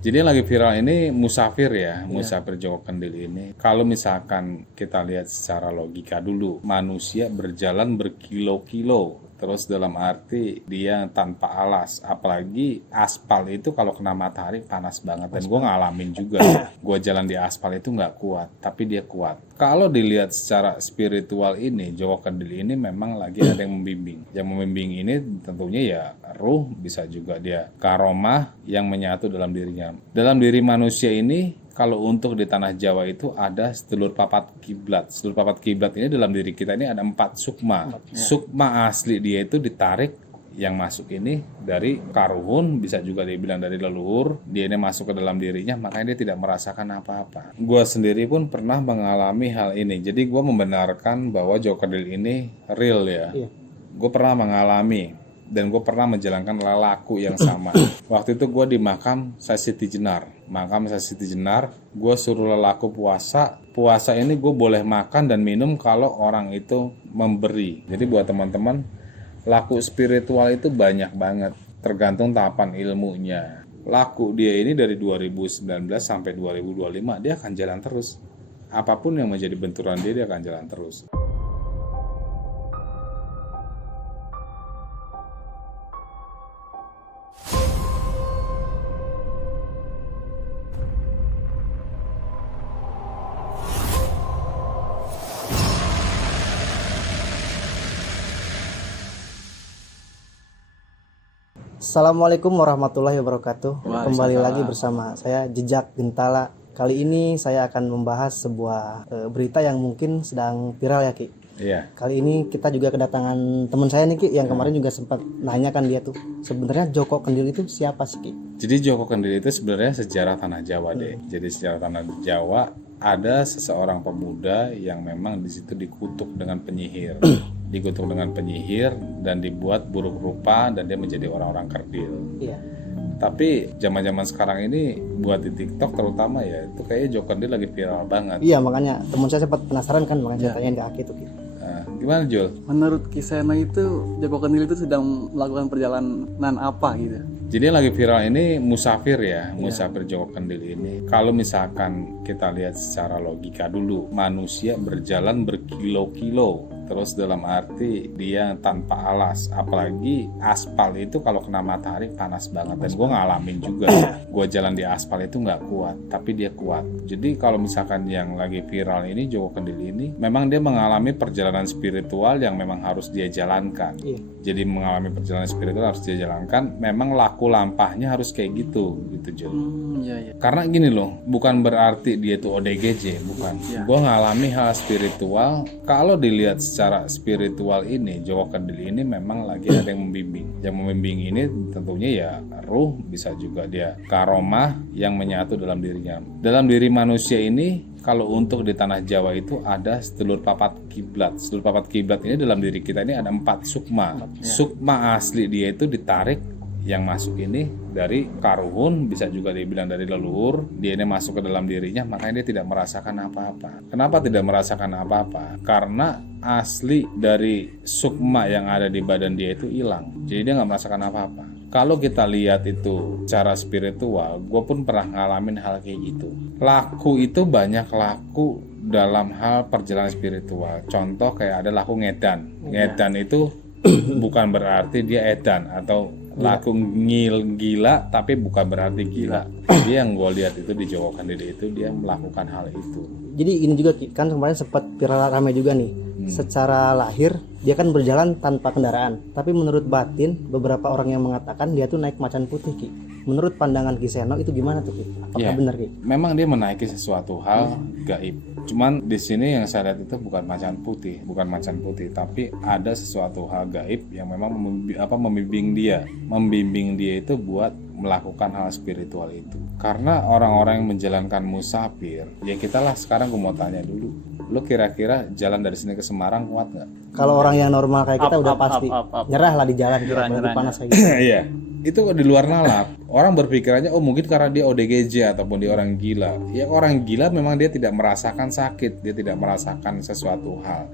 Jadi yang lagi viral ini musafir ya, musafir Joko Kendil ini. Kalau misalkan kita lihat secara logika dulu, manusia berjalan berkilo-kilo, terus dalam arti dia tanpa alas, apalagi aspal itu kalau kena matahari panas banget. Dan gue ngalamin juga, gue jalan di aspal itu nggak kuat, tapi dia kuat. Kalau dilihat secara spiritual ini, Joko Kendil ini memang lagi ada yang membimbing. Yang membimbing ini tentunya ya ruh, bisa juga dia karomah yang menyatu dalam dirinya. Dalam diri manusia ini, kalau untuk di tanah Jawa itu ada sedulur papat kiblat. Sedulur papat kiblat ini dalam diri kita ini ada 4 sukma. Sukma asli dia itu ditarik, yang masuk ini dari karuhun, bisa juga dibilang dari leluhur. Dia ini masuk ke dalam dirinya, makanya dia tidak merasakan apa-apa. Gue sendiri pun pernah mengalami hal ini. Jadi gue membenarkan bahwa Joko Kendil ini real ya. Gue pernah mengalami dan gue pernah menjalankan laku yang sama. Waktu itu gue di makam Sasiti Jenar. Makam Sasiti Jenar, gue suruh lelaku puasa. Puasa ini gue boleh makan dan minum kalau orang itu memberi. Jadi buat teman-teman, laku spiritual itu banyak banget, tergantung tahapan ilmunya. Laku dia ini dari 2019 sampai 2025 dia akan jalan terus. Apapun yang menjadi benturan dia akan jalan terus. Assalamualaikum warahmatullahi wabarakatuh. Kembali lagi bersama saya Jejak Gentala. Kali ini saya akan membahas sebuah berita yang mungkin sedang viral ya Ki. Iya. Kali ini kita juga kedatangan teman saya nih Ki, yang kemarin juga sempat nanyakan dia tuh, sebenarnya Joko Kendil itu siapa sih Ki? Jadi Joko Kendil itu sebenarnya sejarah tanah Jawa deh. Jadi sejarah tanah Jawa ada seseorang pemuda yang memang di situ dikutuk dengan penyihir. Dikutuk dengan penyihir dan dibuat buruk rupa dan dia menjadi orang-orang kerdil. Iya. Tapi zaman-zaman sekarang ini buat di TikTok terutama ya, itu kayaknya Joko Kendil lagi viral banget. Iya, makanya teman saya sempat penasaran kan, makanya saya tanyain ke Aki tuh Ki. Nah, gimana Jul? Menurut Kiseno itu Joko Kendil itu sedang melakukan perjalanan apa gitu? Jadi yang lagi viral ini musafir ya, musafir Joko Kendil ini. Kalau misalkan kita lihat secara logika dulu, manusia berjalan berkilo-kilo, terus dalam arti dia tanpa alas, apalagi aspal itu kalau kena matahari panas banget. Dan gue ngalamin juga, gue jalan di aspal itu nggak kuat, tapi dia kuat. Jadi kalau misalkan yang lagi viral ini Joko Kendil ini, memang dia mengalami perjalanan spiritual yang memang harus dia jalankan. Jadi mengalami perjalanan spiritual harus dia jalankan, memang laku lampahnya harus kayak gitu Jul. Karena gini loh, bukan berarti dia tuh ODGJ, bukan. Gue ngalami hal spiritual. Kalau dilihat secara spiritual ini, Joko Kendil ini memang lagi ada yang membimbing. Yang membimbing ini tentunya ya ruh, bisa juga dia karomah yang menyatu dalam dirinya. Dalam diri manusia ini, kalau untuk di tanah Jawa itu ada sedulur papat kiblat. Sedulur papat kiblat ini dalam diri kita ini ada 4 sukma. Sukma asli dia itu ditarik, yang masuk ini dari karuhun, bisa juga dibilang dari leluhur. Dia ini masuk ke dalam dirinya, makanya dia tidak merasakan apa-apa. Kenapa tidak merasakan apa-apa? Karena asli dari sukma yang ada di badan dia itu hilang. Jadi dia nggak merasakan apa-apa. Kalau kita lihat itu secara spiritual, gue pun pernah ngalamin hal kayak gitu. Laku itu banyak laku dalam hal perjalanan spiritual. Contoh kayak ada laku ngedan. Ngedan itu bukan berarti dia edan atau laku gila, tapi bukan berarti gila. Dia yang gue lihat itu di Joko Kendil itu dia melakukan hal itu. Jadi ini juga Ki, kan kemarin sempat viral ramai juga nih. Secara lahir dia kan berjalan tanpa kendaraan, tapi menurut batin beberapa orang yang mengatakan dia tuh naik macan putih Ki. Menurut pandangan Kiseno itu gimana tuh Ki? Apakah benar Ki? Memang dia menaiki sesuatu hal gaib. Cuman di sini yang saya lihat itu bukan macan putih, tapi ada sesuatu hal gaib yang memang membimbing dia itu buat melakukan hal spiritual itu. Karena orang-orang yang menjalankan musafir, ya kita lah sekarang gue mau tanya dulu, lu kira-kira jalan dari sini ke Semarang kuat nggak? Kalau orang yang normal kayak kita udah pasti nyerah lah di jalan, apalagi panas kayak gitu. Iya, itu di luar nalar. Orang berpikirannya, oh mungkin karena dia ODGJ ataupun dia orang gila. Ya orang gila memang dia tidak merasakan sakit, dia tidak merasakan sesuatu hal.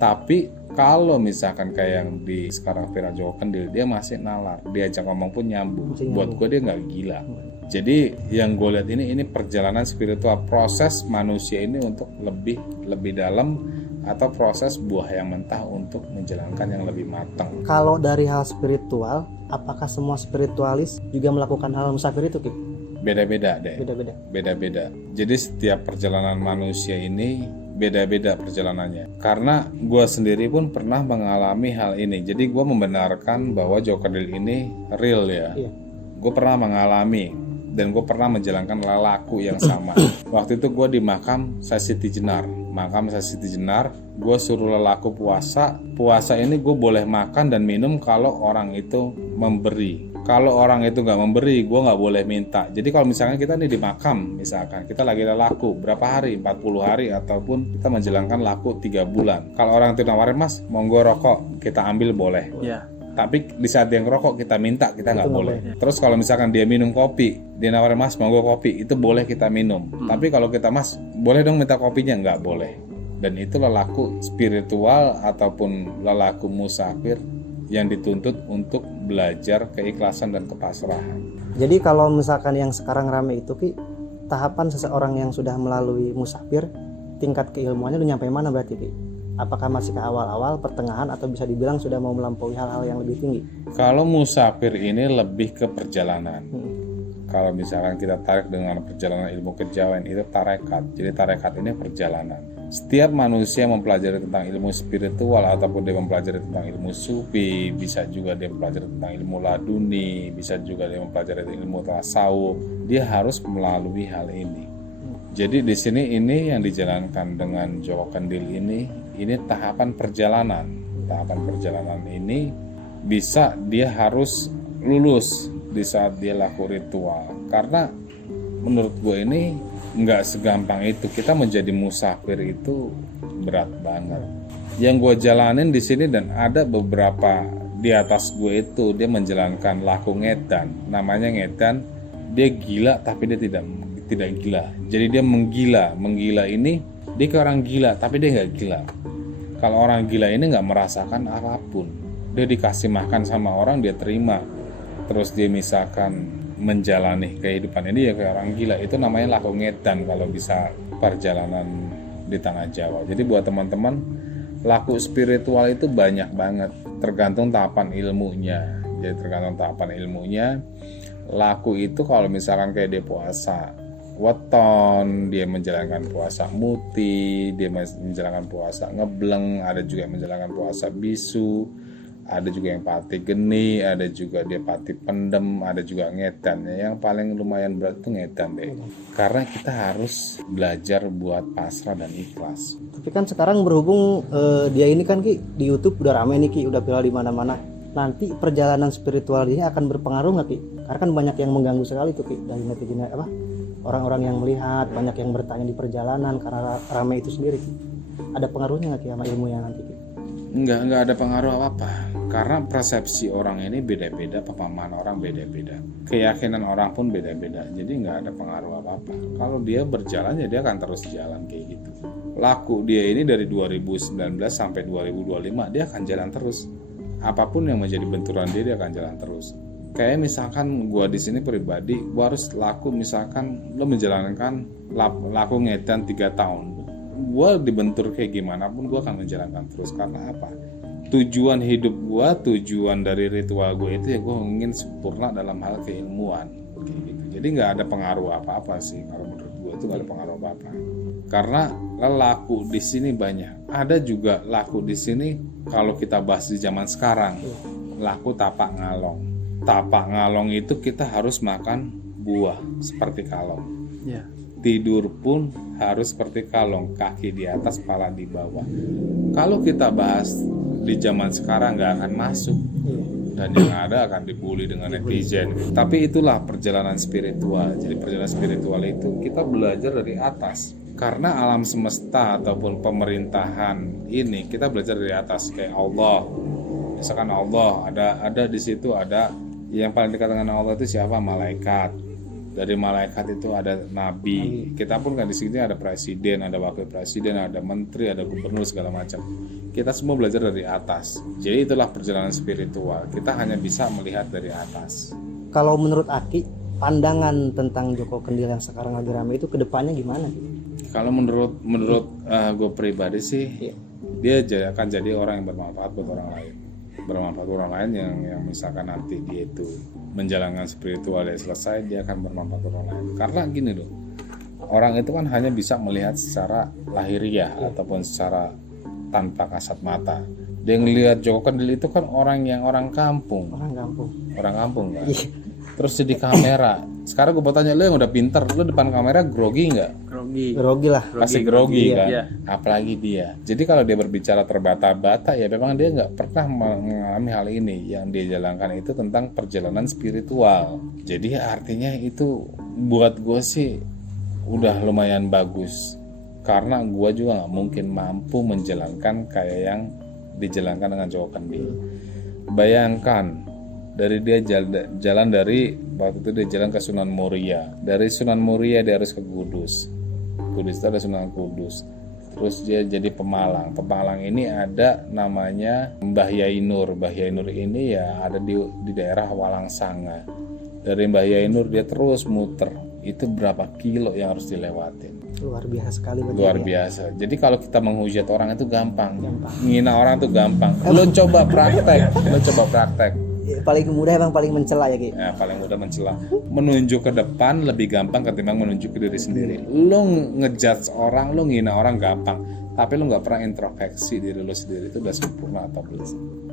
Tapi kalau misalkan kayak yang di sekarang viral Joko Kendil, dia masih nalar, diajak ngomong pun nyambung. Buat gue dia nggak gila. Jadi yang gue lihat ini perjalanan spiritual, proses manusia ini untuk lebih dalam, atau proses buah yang mentah untuk menjalankan yang lebih matang. Kalau dari hal spiritual, apakah semua spiritualis juga melakukan hal musafir itu, Ki? Beda-beda deh. Beda-beda. Jadi setiap perjalanan manusia ini beda-beda perjalanannya. Karena gue sendiri pun pernah mengalami hal ini. Jadi gue membenarkan bahwa Joko Kendil ini real ya. Iya. Gue pernah mengalami dan gue pernah menjalankan lelaku yang sama. Waktu itu gue di makam Syekh Siti Jenar. Gue suruh lelaku puasa. Puasa ini gue boleh makan dan minum kalau orang itu memberi. Kalau orang itu nggak memberi, gue nggak boleh minta. Jadi kalau misalkan kita nih di makam, misalkan kita lagi laku berapa hari, 40 hari, ataupun kita menjalankan laku 3 bulan. Kalau orang itu nawarin, mas, monggo rokok, kita ambil boleh. Ya. Tapi di saat dia ngerokok kita minta, kita nggak boleh. Terus kalau misalkan dia minum kopi, dia nawarin, mas, monggo kopi, itu boleh kita minum. Tapi kalau kita, mas, boleh dong minta kopinya, nggak boleh. Dan itu lelaku spiritual ataupun lelaku musafir yang dituntut untuk belajar keikhlasan dan kepasrahan. Jadi kalau misalkan yang sekarang rame itu, Ki, tahapan seseorang yang sudah melalui musafir, tingkat keilmuannya udah nyampe mana berarti, Ki? Apakah masih ke awal-awal, pertengahan, atau bisa dibilang sudah mau melampaui hal-hal yang lebih tinggi? Kalau musafir ini lebih ke perjalanan. Kalau misalkan kita tarik dengan perjalanan ilmu kejawen, itu tarekat. Jadi tarekat ini perjalanan. Setiap manusia mempelajari tentang ilmu spiritual ataupun dia mempelajari tentang ilmu sufi, bisa juga dia mempelajari tentang ilmu laduni, bisa juga dia mempelajari ilmu tasawuf. Dia harus melalui hal ini. Jadi di sini ini yang dijalankan dengan Joko Kendil ini tahapan perjalanan. Tahapan perjalanan ini bisa dia harus lulus di saat dia laku ritual. Karena menurut gue ini nggak segampang itu. Kita menjadi musafir itu berat banget. Yang gue jalanin di sini, dan ada beberapa di atas gue itu dia menjalankan laku ngedan. Namanya ngedan, dia gila tapi dia tidak gila. Jadi dia menggila. Menggila ini dia ke orang gila tapi dia nggak gila. Kalau orang gila ini nggak merasakan apapun. Dia dikasih makan sama orang, dia terima. Terus dia misalkan menjalani kehidupan ini ya kayak orang gila. Itu namanya laku ngedan kalau bisa perjalanan di tanah Jawa. Jadi buat teman-teman, laku spiritual itu banyak banget, tergantung tahapan ilmunya. Jadi tergantung tahapan ilmunya. Laku itu kalau misalkan kayak dia puasa weton, dia menjalankan puasa muti, dia menjalankan puasa ngebleng, ada juga yang menjalankan puasa bisu, ada juga yang pati geni, ada juga dia pati pendem, ada juga ngedan. Yang paling lumayan berat itu ngedan deh. Karena kita harus belajar buat pasrah dan ikhlas. Tapi kan sekarang berhubung dia ini kan, Ki, di YouTube udah rame nih, Ki, udah viral di mana-mana. Nanti perjalanan spiritual ini akan berpengaruh nggak, Ki? Karena kan banyak yang mengganggu sekali tuh, Ki, dari netizen orang-orang yang melihat, banyak yang bertanya di perjalanan karena rame itu sendiri, Ki. Ada pengaruhnya nggak, Ki, sama ilmunya nanti, Ki? Enggak ada pengaruh apa-apa. Karena persepsi orang ini beda-beda, pemahaman orang beda-beda, keyakinan orang pun beda-beda. Jadi enggak ada pengaruh apa-apa. Kalau dia berjalan ya dia akan terus jalan kayak gitu. Laku dia ini dari 2019 sampai 2025 dia akan jalan terus. Apapun yang menjadi benturan dia akan jalan terus. Kayak misalkan gua di sini pribadi, gua harus laku, misalkan lo menjalankan laku ngedan 3 tahun. Gue dibentur kayak gimana pun gue akan menjalankan terus. Karena apa? Tujuan hidup gue, tujuan dari ritual gue itu ya gue ingin sempurna dalam hal keilmuan kayak gitu. Jadi nggak ada pengaruh apa-apa sih. Kalau menurut gue itu nggak ada pengaruh apa-apa. Karena laku di sini banyak. Ada juga laku di sini kalau kita bahas di zaman sekarang, laku tapak ngalong. Tapak ngalong itu kita harus makan buah seperti kalong. Ya. Tidur pun harus seperti kalong, kaki di atas, kepala di bawah. Kalau kita bahas di zaman sekarang nggak akan masuk, dan yang ada akan dibully dengan netizen. Tapi itulah perjalanan spiritual. Jadi perjalanan spiritual itu kita belajar dari atas. Karena alam semesta ataupun pemerintahan ini kita belajar dari atas, kayak Allah. Misalkan Allah ada di situ, ada yang paling dekat dengan Allah itu siapa? Malaikat. Dari malaikat itu ada nabi. Kita pun kan di sini ada presiden, ada wakil presiden, ada menteri, ada gubernur segala macam. Kita semua belajar dari atas. Jadi itulah perjalanan spiritual. Kita hanya bisa melihat dari atas. Kalau menurut Aki, pandangan tentang Joko Kendil yang sekarang lagi ramai itu kedepannya gimana? Kalau menurut gue pribadi sih, dia akan jadi orang yang bermanfaat buat orang lain. Bermanfaat buat orang lain yang misalkan nanti dia itu menjalankan spiritual ya selesai, dia akan bermanfaat buat orang lain. Karena gini loh, orang itu kan hanya bisa melihat secara lahiriah ataupun secara tanpa kasat mata. Dia ngelihat Joko Kendil itu kan orang kampung. Orang kampung kan. Terus jadi kamera. Sekarang gue mau tanya lu yang udah pinter, lu depan kamera grogi nggak? Grogi lah. Pasti grogi kan. Iya. Apalagi dia. Jadi kalau dia berbicara terbata-bata ya memang dia nggak pernah mengalami hal ini. Yang dia jalankan itu tentang perjalanan spiritual. Jadi artinya itu buat gue sih udah lumayan bagus. Karena gue juga nggak mungkin mampu menjalankan kayak yang dijalankan dengan Joko Kendil. Bayangkan dari dia jalan dari waktu itu dia jalan ke Sunan Muria. Dari Sunan Muria dia harus ke Kudus. Kudus itu ada Sunan Kudus. Terus dia jadi Pemalang. Pemalang ini ada namanya Mbah Yai Nur. Mbah Yai Nur ini ya ada di daerah Walangsanga. Dari Mbah Yai Nur dia terus muter. Itu berapa kilo yang harus dilewatin. Luar biasa sekali. Luar biasa. Jadi kalau kita menghujat orang itu gampang. Ngina orang itu gampang. Lo coba praktek. Paling mudah emang paling mencela ya Ki. Ya, paling mudah mencela. Menunjuk ke depan lebih gampang ketimbang menunjuk ke diri sendiri. Lo ngejudge orang, lo ngina orang gampang. Tapi lo nggak pernah introspeksi diri lo sendiri itu udah sempurna atau belum.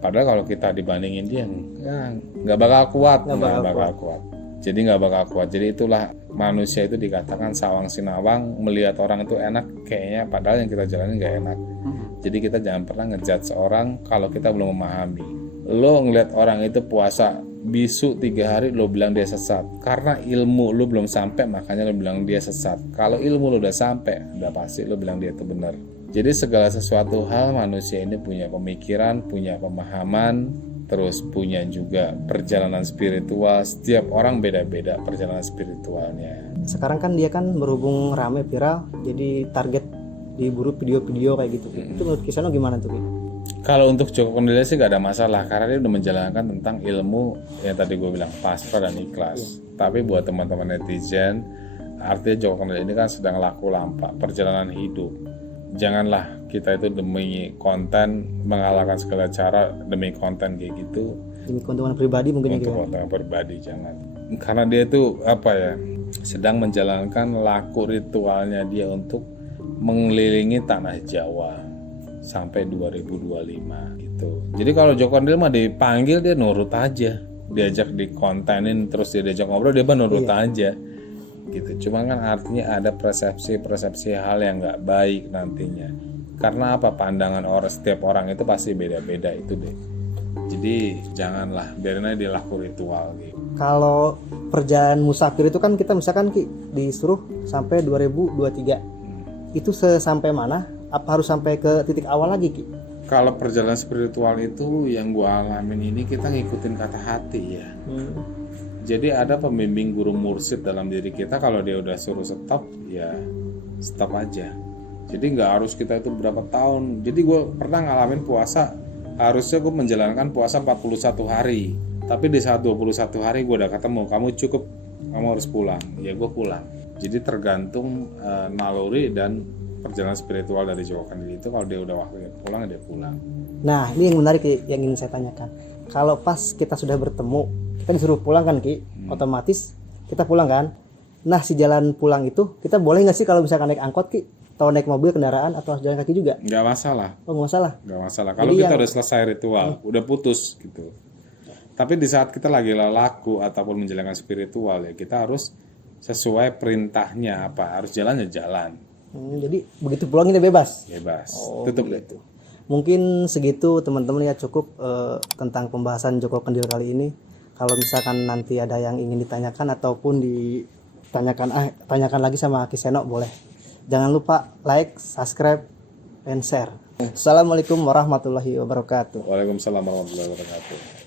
Padahal kalau kita dibandingin dia, ya nggak bakal kuat. Jadi nggak bakal kuat. Jadi itulah manusia itu dikatakan sawang sinawang, melihat orang itu enak kayaknya, padahal yang kita jalani nggak enak. Jadi kita jangan pernah ngejudge orang kalau kita belum memahami. Lo ngeliat orang itu puasa bisu 3 hari, lo bilang dia sesat karena ilmu lo belum sampai, makanya lo bilang dia sesat. Kalau ilmu lo udah sampai, udah pasti lo bilang dia itu benar. Jadi segala sesuatu hal manusia ini punya pemikiran, punya pemahaman, terus punya juga perjalanan spiritual. Setiap orang beda-beda perjalanan spiritualnya. Sekarang kan dia kan berhubung rame viral, jadi target diburu video-video kayak gitu. Itu menurut Kisano gimana tuh Ki? Kalau untuk Joko Kendil sih gak ada masalah karena dia udah menjalankan tentang ilmu yang tadi gue bilang pasrah dan ikhlas. Tapi buat teman-teman netizen, artinya Joko Kendil ini kan sedang laku lampak perjalanan hidup. Janganlah kita itu demi konten mengalahkan segala cara demi konten kayak gitu. Demi keuntungan pribadi mungkin. Untuk keuntungan pribadi jangan. Karena dia itu sedang menjalankan laku ritualnya dia untuk mengelilingi tanah Jawa sampai 2025 gitu. Jadi kalau Joko Kendil mah dipanggil dia nurut aja, diajak dikontenin terus dia diajak ngobrol dia nurut aja gitu. Cuma kan artinya ada persepsi hal yang nggak baik nantinya. Karena apa, pandangan setiap orang itu pasti beda-beda itu deh. Jadi janganlah, biarin aja dia laku ritual gitu. Kalau perjalanan musafir itu kan kita misalkan Ki disuruh sampai 2023. Itu sampai mana? Apa harus sampai ke titik awal lagi Ki? Kalau perjalanan spiritual itu yang gua alamin ini kita ngikutin kata hati ya. Jadi ada pembimbing guru mursyid dalam diri kita, kalau dia udah suruh stop ya stop aja. Jadi nggak harus kita itu berapa tahun. Jadi gue pernah ngalamin puasa, harusnya gue menjalankan puasa 41 hari. Tapi di saat 21 hari gue udah ketemu, kamu cukup, kamu harus pulang. Ya gue pulang. Jadi tergantung naluri dan perjalanan spiritual dari Joko Kendil itu. Kalau dia udah waktunya pulang, dia pulang. Nah ini yang menarik Ki, yang ingin saya tanyakan. Kalau pas kita sudah bertemu, kita disuruh pulang kan Ki, otomatis kita pulang kan. Nah si jalan pulang itu kita boleh nggak sih kalau misalkan naik angkot Ki, atau naik mobil kendaraan, atau harus jalan kaki juga? Nggak masalah. Oh nggak masalah. Nggak masalah. Kalau kita udah selesai ritual, udah putus gitu. Tapi di saat kita lagi laku ataupun menjalankan spiritual ya kita harus sesuai perintahnya apa, harus jalan ya jalan. Jadi begitu pulang kita bebas. Bebas. Oh, Tutup gitu. Mungkin segitu teman-teman ya, cukup tentang pembahasan Joko Kendil kali ini. Kalau misalkan nanti ada yang ingin ditanyakan ataupun tanyakan lagi sama Kiseno boleh. Jangan lupa like, subscribe, and share. Assalamualaikum warahmatullahi wabarakatuh. Waalaikumsalam warahmatullahi wabarakatuh.